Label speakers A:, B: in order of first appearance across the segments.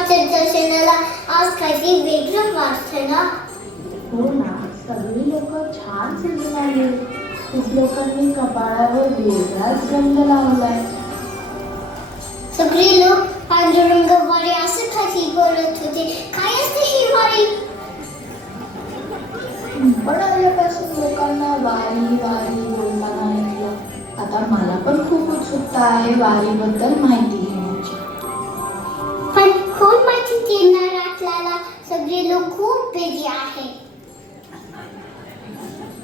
A: आज काहीतरी वेगळं वाटतं ना?
B: हो ना सगळी लोक छान सजून आले खूप लोकांनी कपाळावर वेगळाच रंग लावलाय.
A: सगळे लोक पांडुरंगवाडी असं बोलत होते? काय असते ही वारी?
B: पण आल्यापासून लोकांना वारी वारी बोलताना ऐकलं आता मला पण खूप उत्सुकता आहे वारीबद्दल माहिती.
A: लोक खूप बिझी आहे.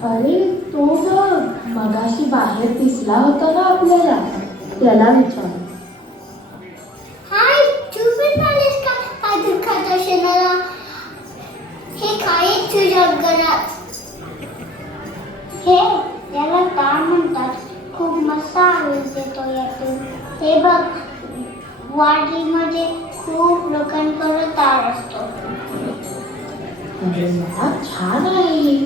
B: अरे तो बघ मगाशी बाहेर दिसला होता ना आपल्याला. त्याला विचार.
A: हाय तू पण आलीस का? पादुका दर्शनाला हे काय तुझ्या घरात हे याला काय म्हणतात. खूप मस्त आवाज येतो यातून. हे बघ वाडीमध्ये खूप लोकांकडे तार असतो
B: अरे वा छान आहे.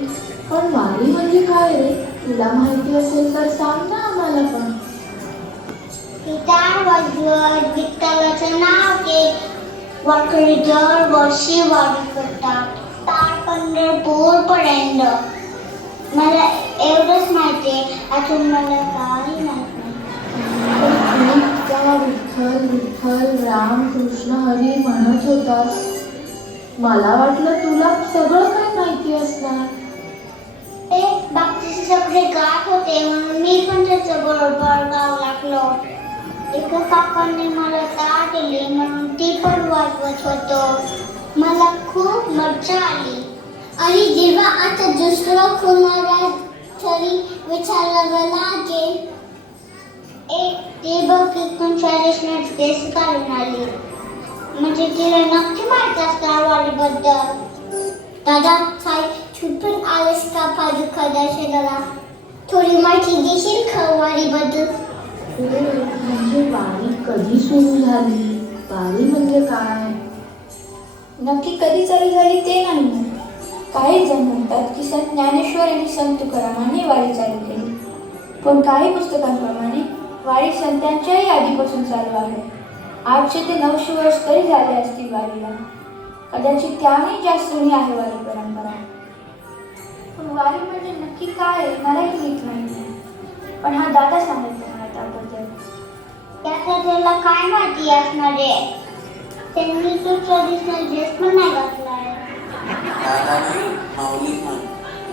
B: पण वारी म्हणजे काय रे तुला माहिती असेल तर सांग ना आम्हाला पण.
A: गिटार वाजवत विठ्ठलाचं नाव घेत वारकरी दर वर्षी वारी करतात तार पंढरपूर पर्यंत मला एवढंच माहिती आहे. अजून मला काही माहीत नाही.
B: पण तू त्या विठ्ठल विठ्ठल राम कृष्ण हरी म्हणत होतास मला वाटलं तुला सगळं काय माहिती असणार.
A: ते बाकीचे सगळे गात होते म्हणून मी पण त्याचं बरोबर गाव लागलो. एका काकांनी मला तार दिली म्हणून ती पण वाजवत होतो. मला खूप मजा आली. आणि जेव्हा आता दुसरं कुणाला तरी विचारावं लागेल एक ते बघ इकडून चाळीस केस काढून आली. म्हणजे तिला नक्की माहीत असणार वारीबद्दल दादा साई तू पण आलेस का पादुका दर्शनाला थोडी माहिती देशील का वारीबद्दल?
B: हो, म्हणजे वारी कधी सुरू झाली? वारी म्हणजे काय?
C: नक्की कधी चालू झाली ते नाही. काही जण म्हणतात की संत ज्ञानेश्वर आणि संत तुकारामांनी वारी चालू केली. पण काही पुस्तकांप्रमाणे वारी संतांच्याही आधीपासून चालू आहे. आठशे ते नऊशे वर्ष तरी झाले असतील वारीला. कदाचित त्याहूनही जास्त जुनी आहे वारी परंपरा. पण वारी म्हणजे नक्की काय आहे मलाही नीट माहिती नाही पण हा दादा सांगत मला त्याबद्दल.
A: त्याचा त्याला काय माहिती असणार आहे? त्यांनी तो ट्रेडिशनल ड्रेस पण नाही
D: दादाने माऊली म्हण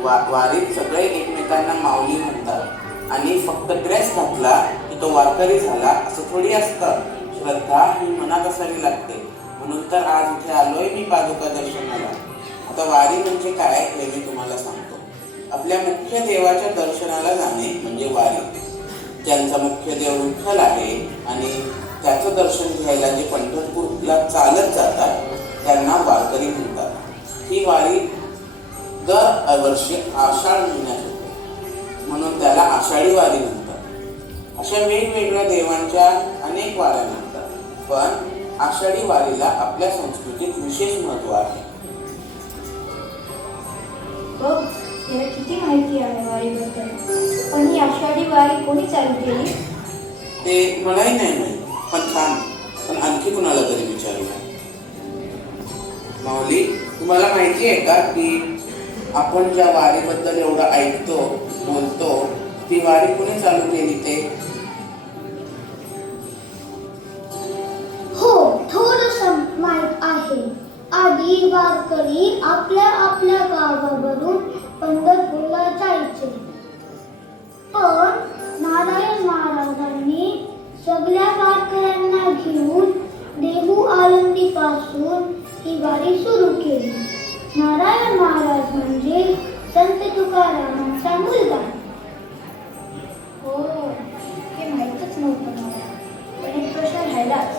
D: वा वारीत सगळे एकमेकांना माऊली म्हणतात. आणि फक्त ड्रेस घातला की तो वारकरी झाला असं थोडी असतं. श्रद्धा ही मनात असावी लागते. म्हणून तर आज इथे आलोय मी पादुका दर्शनाला. आता वारी म्हणजे काय हे मी तुम्हाला सांगतो. आपल्या मुख्य देवाच्या दर्शनाला जाणे म्हणजे वारी. ज्यांचा मुख्य देव विठ्ठल आहे आणि त्याचं दर्शन घ्यायला जे पंढरपूरला चालत जातात त्यांना वारकरी म्हणतात. ही वारी दर वर्षी आषाढ महिन्यात होते. म्हणून त्याला आषाढी वारी म्हणतात. अशा वेगवेगळ्या देवांच्या अनेक वाऱ्यांना पण आषाढी वारीला आपल्या संस्कृतीत विशेष महत्त्व आहे.
C: बघ किती माहिती आहे वारीबद्दल. पण ही आषाढी वारी कोणी चालू केली?
D: ते मलाही नाही माहीत पण छान पण आणखी कुणाला तरी विचारूया. माऊली तुम्हाला माहिती आहे का की आपण ज्या वारीबद्दल एवढं ऐकतो बोलतो ती वारी कुणी चालू केली ते?
A: आधी वारकरी आपल्या आपल्या गावावरून पंढरपूरला जायचे. पण नारायण महाराजांनी सगळ्या वारकऱ्यांना घेऊन देहू आळंदी पासून ही वारी सुरू केली. नारायण महाराज म्हणजे संत तुकारामांचा मुलगा.
C: हो हे माहीतच नव्हतं मला. पण एक प्रश्न राहिलाच.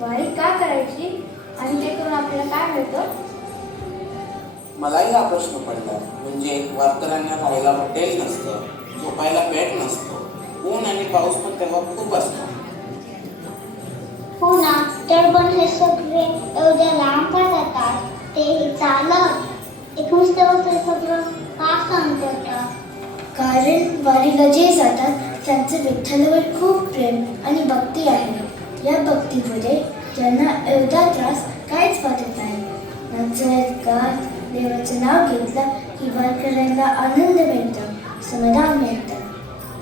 C: वारी का करायची? आणि ते करून आपल्याला काय मिळतं?
D: मलाही हा प्रश्न पडला. म्हणजे वारकऱ्यांना राहायला हॉटेल नसतं झोपायला बेड नसतो. ऊन आणि पाऊस पण तेव्हा खूप असतो.
A: हो ना तर पण हे सगळे एवढ्या लांब का जातात? ते चालत. एकूणच तेव्हा ते सगळं का सांगतात कारण वारीला जे जातात. त्यांचं विठ्ठलावर खूप प्रेम आणि भक्ती आहे. या भक्तीमुळे त्यांना एवढा त्रास काहीच वाटत नाही.
E: देवाचं नाव घेतलं की वारकऱ्यांना आनंद मिळतो समाधान मिळतं.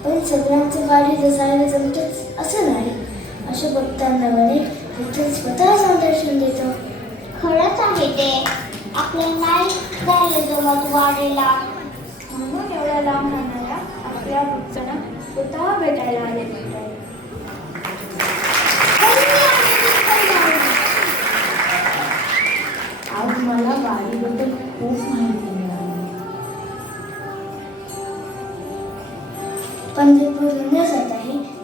E: पण सगळ्यांचं वारीला जायला जमतंच असं नाही. असं बघताना म्हणे विठ्ठल स्वतः दर्शन देतो.
A: खरंच आहे ते. आपल्याला नाही जायला जमत वाढेला
C: म्हणून एवढ्या लांब राहणाऱ्या आपल्या भक्तांना स्वतः भेटायला आले.
B: आज मला वारीबद्दल खूप माहिती मिळाली.
E: पंढरपूर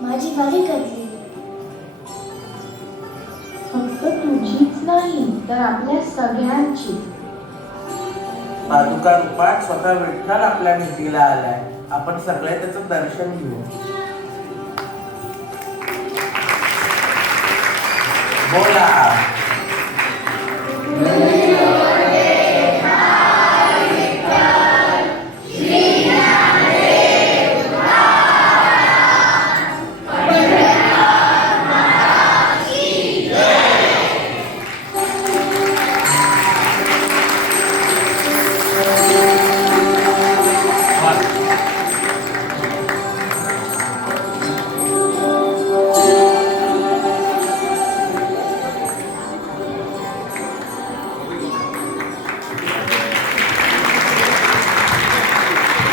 E: माझी करली
B: फक्त तुझीच नाही तर आपल्या सगळ्यांची.
D: पादुका रूपात स्वतः विठ्ठल आपल्या भेटीला आलाय. आपण सगळे त्याचं दर्शन घेऊ. Hola.